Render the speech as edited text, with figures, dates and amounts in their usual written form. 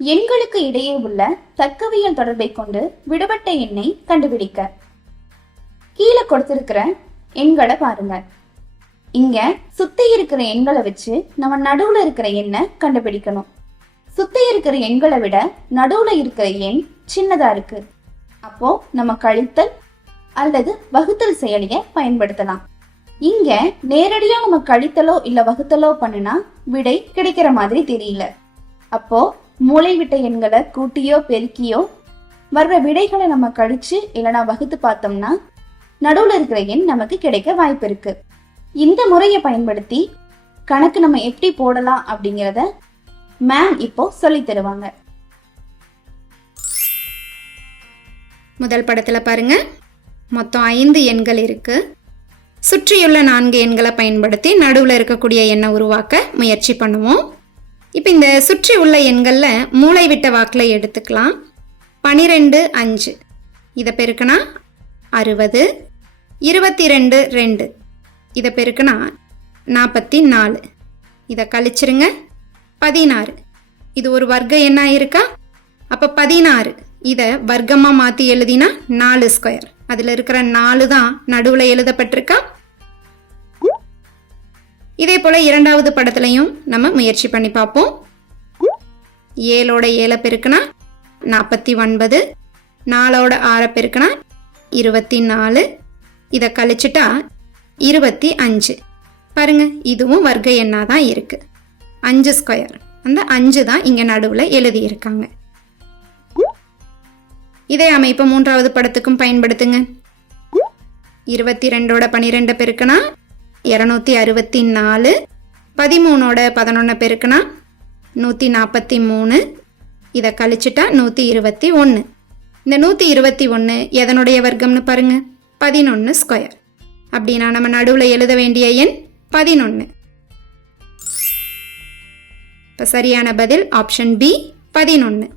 எண்களுக்கு இடையே உள்ள தர்க்கவியல் தொடர்பை கொண்டு விடுபட்ட எண்ணை கண்டுபிடிக்க. கீழே கொடுத்திருக்கிற எண்களை பாருங்க. இங்க சுத்தி இருக்கிற எண்களை வச்சு நம்ம நடுவுல இருக்கிற எண்ணை கண்டுபிடிக்கணும். சுத்தி இருக்கிற எண்களை விட நடுவுல இருக்கிற எண் சின்னதா இருக்கு. அப்போ நம்ம கழித்தல் அல்லது வகுத்தல் செயலியை பயன்படுத்தலாம். இங்க நேரடியா நம்ம கழித்தலோ இல்ல வகுத்தலோ பண்ணுனா விடை கிடைக்கிற மாதிரி தெரியல. அப்போ மூளை விட்ட எண்களை கூட்டியோ பெருக்கியோ வர்ற விடைகளை நம்ம கழிச்சு இல்லைனா வகுத்து பார்த்தோம்னா நடுவுல இருக்கிற எண் நமக்கு கிடைக்க வாய்ப்பு இருக்கு. இந்த முறையை பயன்படுத்தி கணக்கு நம்ம எப்படி போடலாம் அப்படிங்கிறத மேம் இப்போ சொல்லி தருவாங்க. முதல் படத்துல பாருங்க, மொத்தம் 5 எண்கள் இருக்கு. சுற்றியுள்ள 4 எண்களை பயன்படுத்தி நடுவில் இருக்கக்கூடிய எண்ணை உருவாக்க முயற்சி பண்ணுவோம். இப்போ இந்த சுற்றி உள்ள எண்களில் மூளை விட்ட வாக்கில் எடுத்துக்கலாம். 12 5 இதை பெருக்குனா 60, 22 2 இதை பெருக்குனா 44, இதை கழிச்சிருங்க 16. இது ஒரு வர்க்க எண்ணா இருக்கா? அப்போ 16 இதை வர்க்கமாக மாற்றி எழுதினா 4 ஸ்கொயர். அதில் இருக்கிற 4 தான் நடுவில் எழுதப்பட்டிருக்கா? இதே போல் இரண்டாவது படத்துலையும் நம்ம முயற்சி பண்ணி பார்ப்போம். 7ஓட 7 பெருக்குனா 49, 4ஓட 6 பெருக்குனா 24, இதை கழிச்சிட்டா 25. பாருங்க, இதுவும் வர்க்க எண்ணா தான் இருக்கு. 5 ஸ்கொயர். அந்த 5 தான் இங்கே நடுவில் எழுதியிருக்காங்க. இதே அமைப்பு மூன்றாவது படத்துக்கும் பயன்படுத்துங்க. 22ஓட 12 பெருக்குனா 264, 13ஓட 11 பெருக்குனா 143, இதை கழிச்சிட்டா 121. இந்த 121 எதனுடைய வர்க்கம்னு பாருங்க, 11 ஸ்கொயர். அப்படின்னா நம்ம நடுவில் எழுத வேண்டிய எண் 11. இப்போ சரியான பதில் ஆப்ஷன் பி 11.